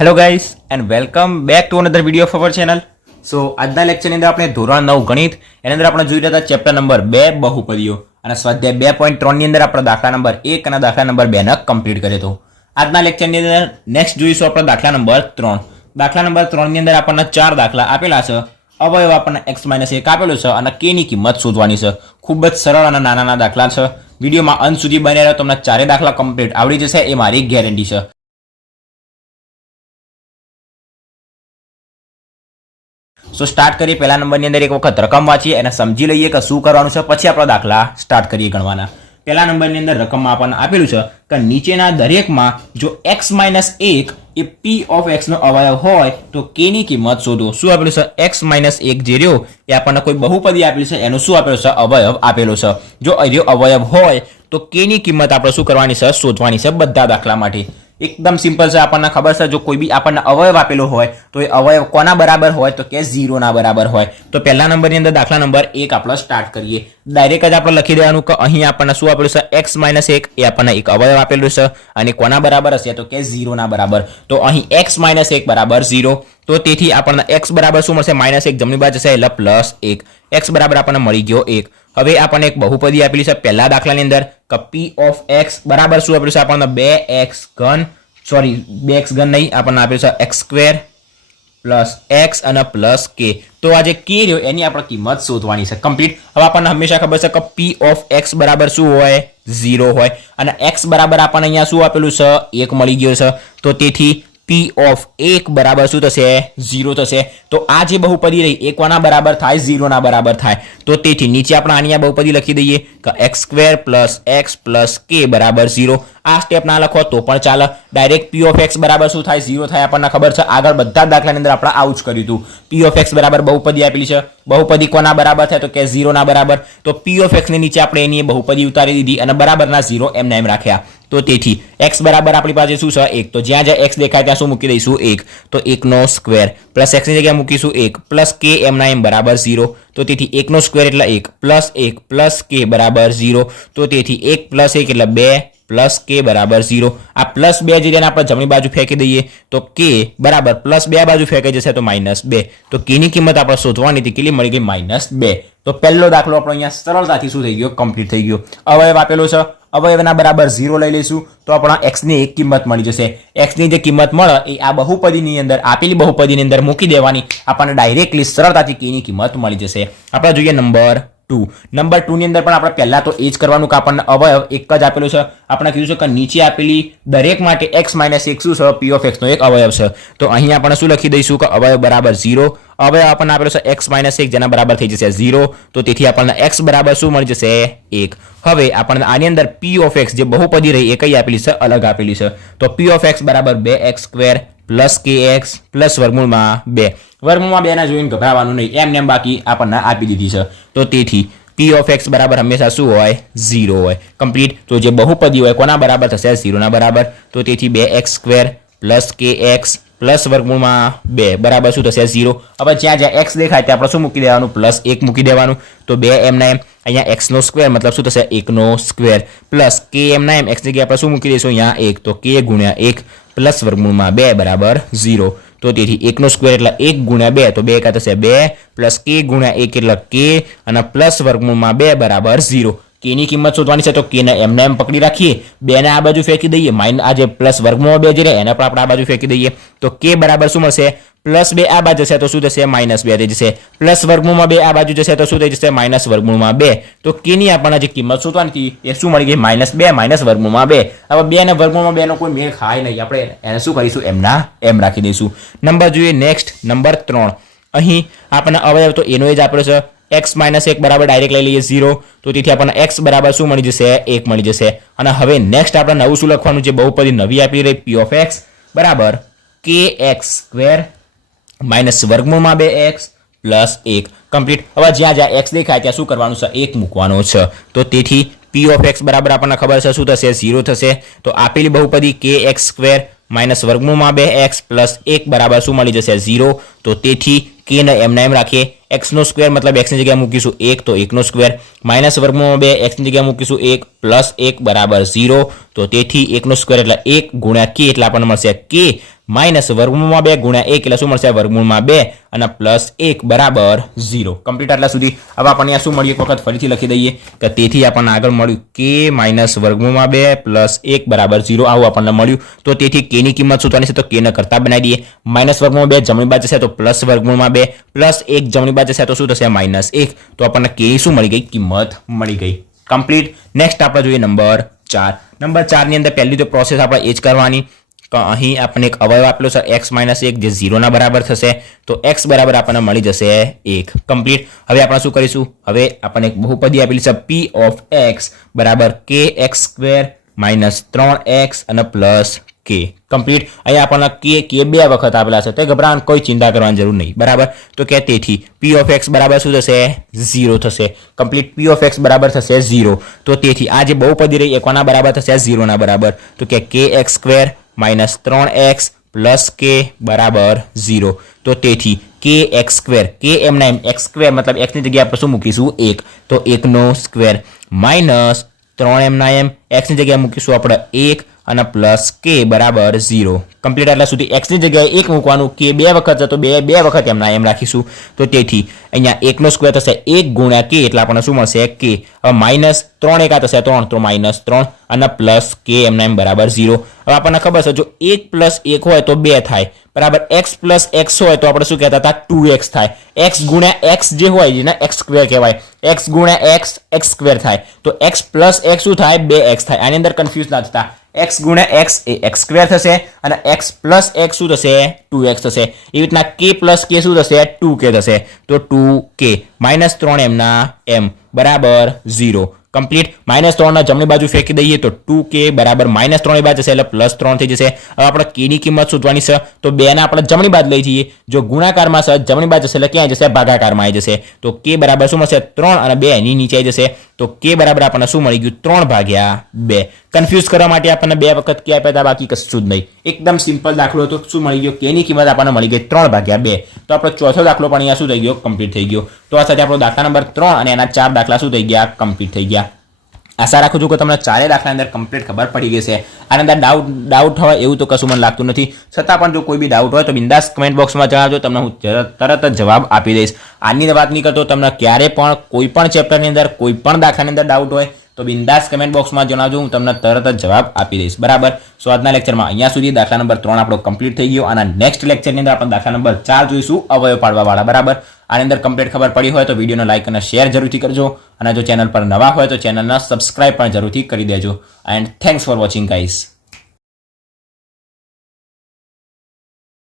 Hello guys and welcome back to another video of our channel. So આજના લેક્ચરની અંદર આપણે ધોરણ 9 ગણિત એની અંદર આપણે જોઈ રહ્યા હતા ચેપ્ટર નંબર 2 બહુપદીઓ અને સ્વાધ્યાય 2.3 ની અંદર આપણે દાખલા નંબર 1 અને દાખલા નંબર 2 ને કમ્પ્લીટ કર્યો હતો. આજના લેક્ચરની અંદર નેક્સ્ટ જોઈશું આપણે દાખલા નંબર 3. દાખલા નંબર 3 ની અંદર આપણને 4 દાખલા આપેલા છે. અવયવ આપણને x-1 આપેલો છે અને k ની કિંમત શોધવાની છે. ખૂબ જ સરળ અને નાના દાખલા છે. વિડીયોમાં અંત સુધી બન્યા રહો, તમને ચારે દાખલા કમ્પ્લીટ આવડી જશે એ મારી ગેરંટી છે. સો સ્ટાર્ટ કરીએ. પહેલા નંબરની અંદર એક વખત રકમ વાંચીએ અને સમજી લઈએ કે શું કરવાનું છે, પછી આપણે દાખલા સ્ટાર્ટ કરીએ ગણવાના. પહેલા નંબરની અંદર રકમમાં આપણને આપેલું છે કે નીચેના દરેકમાં જો x-1 A p of x નો અવયવ હોય તો k ની કિંમત શોધો. શું આપેલું છે? x-1 જે રહ્યો એ આપણને કોઈ બહુપદી આપેલું છે, એનું શું આપેલું છે? અવયવ આપેલો છે. જો એ અવયવ હોય તો k ની કિંમત આપણે શું કરવાની છે? શોધવાની છે બધા દાખલા માટે. એકદમ સિમ્પલ છે. આપણને ખબર છે જો કોઈ બી આપણને અવયવ આપેલો હોય તો એ અવયવ કોના બરાબર હોય તો કે 0 ના બરાબર હોય. તો પહેલા નંબરની અંદર દાખલા નંબર 1 આપણે સ્ટાર્ટ કરીએ. ડાયરેક્ટ જ આપણે લખી દેવાનું કે અહીં આપણને શું આપેલું છે? x-1 એ આપણને એક અવયવ આપેલું છે અને કોના બરાબર હશે તો કે 0 ના બરાબર. તો અહીં x-1 બરાબર 0. તો તેથી આપણને x બરાબર શું મળશે? -1 જમણી બાજુ જશે એટલે +1. x બરાબર આપણને મળી ગયો 1. હવે આપણને એક બહુપદી આપેલી છે પહેલા દાખલાની અંદર કે p ઓફ x બરાબર શું આપેલું છે? આપણને 2x નહીં, આપણને આપેલું છે x² પ્લસ x અને પ્લસ k. તો આ જે k રહ્યો એની આપણે કિંમત શોધવાની છે કમ્પ્લીટ. હવે આપણને હંમેશા ખબર છે કે p ઓફ x બરાબર શું હોય? 0 હોય અને x બરાબર આપણને અહીંયા શું આપેલું છે? 1 મળી ગયો છે. તો તેથી p ઓફ 1 બરાબર શું થશે? 0 થશે. તો આ જે બહુપદી રહી એ કોના બરાબર થાય? 0 ના બરાબર થાય. તો તેથી નીચે આપણે આની આ બહુપદી લખી દઈએ કે x² plus x plus k બરાબર 0. આ સ્ટેપ ના લખો તો પણ ચાલે. ડાયરેક્ટ p ઓફ x બરાબર શું થાય? 0 થાય. આપણને ખબર છે આગળ બધા દાખલાની અંદર આપણે આવું જ કર્યું હતું. p ઓફ x બરાબર બહુપદી આપેલી છે. બહુપદી કોના બરાબર થાય તો કે 0 ના બરાબર. તો p ઓફ x ની નીચે આપણે એની બહુપદી ઉતારી દીધી અને બરાબરના 0 એમને એમ રાખ્યા. તો તેથી x બરાબર આપણી પાસે શું છે? 1. તો જ્યાં જ્યાં x દેખાય ત્યાં શું મૂકી દઈશું? 1. તો 1² પ્લસ x ની જગ્યાએ મૂકીશું 1 પ્લસ k એમના એમ બરાબર 0. તો તેથી 1² એટલે 1 પ્લસ k બરાબર 0. તો તેથી 1 પ્લસ 1 એટલે 2 પ્લસ k બરાબર 0. આ પ્લસ 2 જે આપણે જમણી બાજુ ફેંકી દઈએ તો k બરાબર પ્લસ 2 બાજુ ફેંકાઈ જશે તો -2. તો k ની કિંમત આપણે શોધવાની હતી, કેટલી મળી ગઈ? -2. તો પહેલો દાખલો આપણો અહીંયા સરળતાથી શું થઈ ગયો? કમ્પ્લીટ થઈ ગયો. અવયવ આપેલો છે, અવયવના બરાબર 0 લઈ લઈશું તો આપણા x ની એક કિંમત મળી જશે. x ની જે કિંમત મળે એ આ બહુપદીની અંદર આપેલી બહુપદીની અંદર મૂકી દેવાની. આપણને ડાયરેક્ટલી સરળતાથી k ની કિંમત મળી જશે. આપણે જોઈએ નંબર 2. નંબર 2 ની અંદર પણ આપણે પહેલા તો એ જ કરવાનું કે આપણને અવયવ એક જ આપેલો છે. આપણે કીધું છે કે નીચે આપેલી દરેક માટે x-1 શું છે? p ઓફ x નો એક અવયવ છે. તો અહીં આપણે શું લખી દઈશું કે અવયવ બરાબર 0. અવયવ આપણને આપેલો છે x-1 જેના બરાબર થઈ જશે 0. તો તેથી આપણને x બરાબર શું મળી જશે? 1. હવે આપણને આની અંદર p ઓફ x જે બહુપદી રહી એ કઈ આપેલી છે? અલગ આપેલી છે. તો p ઓફ x બરાબર 2x² પ્લસ kx પ્લસ વર્ગમૂળમાં 2. વર્ગમૂળમાં 2 ના જોઈને ગભરાવાનું નહીં, એમને એમ બાકી આપણને આપી દીધી છે. તો તેથી p ઓફ x બરાબર હંમેશા શું હોય? 0 હોય કમ્પ્લીટ. તો જે બહુપદી હોય કોના બરાબર થશે? 0 ના બરાબર. તો તેથી 2x² પ્લસ kx પ્લસ વર્ગમૂળમાં 2 બરાબર શું થશે? 0. હવે જ્યાં જ્યાં x દેખાય ત્યાં આપણે શું મૂકી દેવાનું? +1 મૂકી દેવાનું. તો 2 એમના એમ અહીંયા x² મતલબ શું થશે? 1² પ્લસ k એમના એમ x જગ્યાએ આપણે શું મૂકી દઈશું? અહીંયા 1. તો k ગુણ્યા 1 પ્લસ વર્ગમૂળમાં 2 બરાબર 0. તો તેથી 1² એટલે 1 ગુણ્યા 2 તો 2 એકા થશે 2 પ્લસ k ગુણ્યા 1 એટલે k અને પ્લસ વર્ગમૂળમાં 2 બરાબર 0. k ની કિંમત શોધવાની છે તો k ને એમને એમ પકડી રાખીએ, 2 ને આ બાજુ ફેંકી દઈએ, આ જે પ્લસ વર્ગમૂળ 2 જે રહે એને પણ આપણે આ બાજુ ફેંકી દઈએ. તો k બરાબર શું મળશે? +2 આ બાજુ જશે તો શું થશે? -2 થઈ જશે. પ્લસ વર્ગમૂળમાં 2 આ બાજુ જશે તો શું થઈ જશે? માઇનસ વર્ગમૂળમાં 2. તો k ની આપણને જે કિંમત શોધવાની હતી એ શું મળી ગઈ? -2 માઇનસ વર્ગમૂળમાં 2. હવે 2 ને વર્ગમૂળમાં 2 નો કોઈ મેળ ખાય નહીં, આપણે એને શું કરીશું? એમના એમ રાખી દઈશું. નંબર જોઈએ નેક્સ્ટ નંબર 3. અહીં આપણને અવયવ તો એનો જ આપેલો છે. x-1 બરાબર ડાયરેક્ટ લઈ લઈએ 0. તો તેથી આપણને x બરાબર શું મળી જશે? 1 મળી જશે. અને હવે નેક્સ્ટ આપણે નવું શું લખવાનું? જે બહુપદી નવી આપી રહી p ઓફ x બરાબર kx² માઇનસ વર્ગમૂળમાં 2x પ્લસ 1 કમ્પ્લીટ. હવે જ્યાં જ્યાં x દેખાય ત્યાં શું કરવાનું છે? 1 મૂકવાનો છે. તો તેથી p ઓફ x બરાબર આપણને ખબર છે શું થશે? 0 થશે. તો આપેલી બહુપદી kx² માઇનસ વર્ગમૂળમાં 2x પ્લસ 1 બરાબર શું મળી જશે? 0. તો તેથી k ને એમના એમ રાખીએ. એક્સનો સ્ક્વેર મતલબ એક્સની જગ્યાએ મૂકીશું 1 તો 1નો સ્ક્વેર માઇનસ વર્ગમૂળમાં 2 એક્સની જગ્યાએ મૂકીશું 1 પ્લસ 1 બરાબર 0 તો તેથી 1નો સ્ક્વેર એટલે 1 ગુણ્યા કે એટલે આપણને મળશે કે માઇનસ વર્ગમૂળમાં 2 ગુણ્યા 1 એટલે શું મળશે વર્ગમૂળમાં 2 અને પ્લસ 1 બરાબર 0 કમ્પ્લીટ આટલા સુધી. હવે આપણને શું મળ્યું એક વખત ફરીથી લખી દઈએ કે તેથી આપણને આગળ મળ્યું કે માઇનસ વર્ગમૂળમાં 2 પ્લસ 1 બરાબર 0 આવું આપણને મળ્યું. તો તેથી કે ની કિંમત શોધવાની છે તો કે ને કરતા બનાવી દઈએ. માઇનસ વર્ગમૂળમાં 2 જમણી બાજુ જશે તો પ્લસ વર્ગમૂળમાં 2 પ્લસ 1 જમણી બાજુ જશે તો શું થશે માઇનસ 1 તો આપણને કે શું મળી ગઈ કિંમત મળી ગઈ કમ્પ્લીટ. નેક્સ્ટ આપણે જોઈએ નંબર 4. નંબર 4 ની અંદર પહેલી તો પ્રોસેસ આપણે એ જ કરવાની તો અહીં આપણને એક અવયવ આપેલો છે x - 1 જે 0 ના બરાબર થશે તો x બરાબર આપણને મળી જશે 1 કમ્પ્લીટ. હવે આપણે શું કરીશું હવે આપણને એક બહુપદી આપેલી છે p of x બરાબર kx² માઇનસ 3x અને પ્લસ k કમ્પ્લીટ. અહીંયા આપણને કે બે વખત આપેલા છે તે ગભરાવાની કોઈ ચિંતા કરવાની જરૂર નહીં બરાબર. તો કે તેથી p of x બરાબર શું થશે 0 થશે કમ્પ્લીટ. p of x બરાબર થશે 0 તો તેથી આ જે બહુપદી રહી એ કોના બરાબર થશે 0 ના બરાબર તો કે kx² minus 3x plus k બરાબર 0 તો તેથી kx² k એમના એમ x² મતલબ x ની જગ્યાએ આપણે શું મૂકીશું 1 તો 1નો સ્ક્વેર માઇનસ 3 એમના એમ x ની જગ્યાએ મૂકીશું આપણે 1 અને પ્લસ k બરાબર 0 કમ્પ્લીટ. આટલા સુધી x ની જગ્યાએ 1 મૂકવાનું k બે વખત છે તો બે વખત એમના એમ રાખીશું તો તેથી અહીંયા 1નો સ્ક્વેર થશે 1 ગુણ્યા k એટલે આપણને શું મળશે k. હવે માઇનસ 3 એકા થશે 3 તો માઇનસ 3 અને પ્લસ k એમના એમ બરાબર 0. હવે આપણને ખબર છે જો 1 પ્લસ 1 હોય તો 2 થાય બરાબર. x પ્લસ x હોય તો આપણે શું કહેતા હતા 2x થાય. x ગુણ્યા x જે હોય જેને x² કહેવાય x ગુણ્યા x x² થાય તો x પ્લસ x શું થાય 2x થાય. આની અંદર કન્ફ્યુઝ ના થતા x ગુણ્યા x એ x² થશે અને x પ્લસ x શું થશે 2x થશે. એવી રીતના k પ્લસ k શું થશે 2k થશે તો 2k માઇનસ 3 એમના એમ બરાબર 0 કમ્પ્લીટ. માઇનસ 3 ના જમણી બાજુ ફેંકી દઈએ તો 2k બરાબર માઇનસ 3 ની બાજુ જશે એટલે પ્લસ 3 થઈ જશે. હવે આપણે k ની કિંમત શોધવાની છે તો 2 ને આપણે જમણી બાજુ લઈ જઈએ જો ગુણાકારમાં છે જમણી બાજુ જશે એટલે ક્યાં જશે ભાગાકારમાં આવી જશે તો k બરાબર શું મળશે 3 અને 2 એની નીચે આવી જશે તો k બરાબર આપણને શું મળી ગયું 3/2. કન્ફ્યુઝ કરવા માટે આપણને બે વખત k આપ્યા હતા બાકી કશું જ નહીં. એકદમ સિમ્પલ દાખલો હતો. શું મળી ગયો k ની કિંમત આપણને મળી ગઈ 3/2 તો આપણો ચોથો દાખલો પણ અહીંયા શું થઈ ગયો કમ્પ્લીટ થઈ ગયો. તો આ સાથે આપણો દાખલા નંબર 3 અને એના 4 દાખલા શું થઈ ગયા કમ્પ્લીટ થઈ ગયા. આશા રાખું છું કે તમને ચારે દાખલા અંદર કમ્પ્લીટ ખબર પડી ગઈ છે. આની અંદર ડાઉટ હોય એવું તો કશું મને લાગતું નથી. છતાં પણ જો કોઈ બી ડાઉટ હોય તો બિંદાસ કમેન્ટ બોક્સમાં જણાવજો તમને હું તરત જ જવાબ આપી દઈશ. આની વાત નહીં કરતો તમને ક્યારે પણ કોઈ પણ ચેપ્ટરની અંદર કોઈ પણ દાખલાની અંદર ડાઉટ હોય તો બિંદાસ કમેન્ટ બોક્સમાં જણાવજો હું તમને તરત જ જવાબ આપી દઈશ બરાબર. સો આજના લેક્ચરમાં અહીંયા સુધી દાખલા નંબર 3 આપણો કમ્પ્લીટ થઈ ગયો અને નેક્સ્ટ લેક્ચરની અંદર આપણે દાખલા નંબર 4 જોઈશું અવયવ પાડવાવાળા બરાબર. આની અંદર કમ્પ્લીટ ખબર પડી હોય તો વિડીયોને લાઇક અને શેર જરૂરથી કરજો અને જો ચેનલ પર નવા હોય તો ચેનલને સબસ્ક્રાઇબ પણ જરૂરથી કરી દેજો. And thanks for watching guys.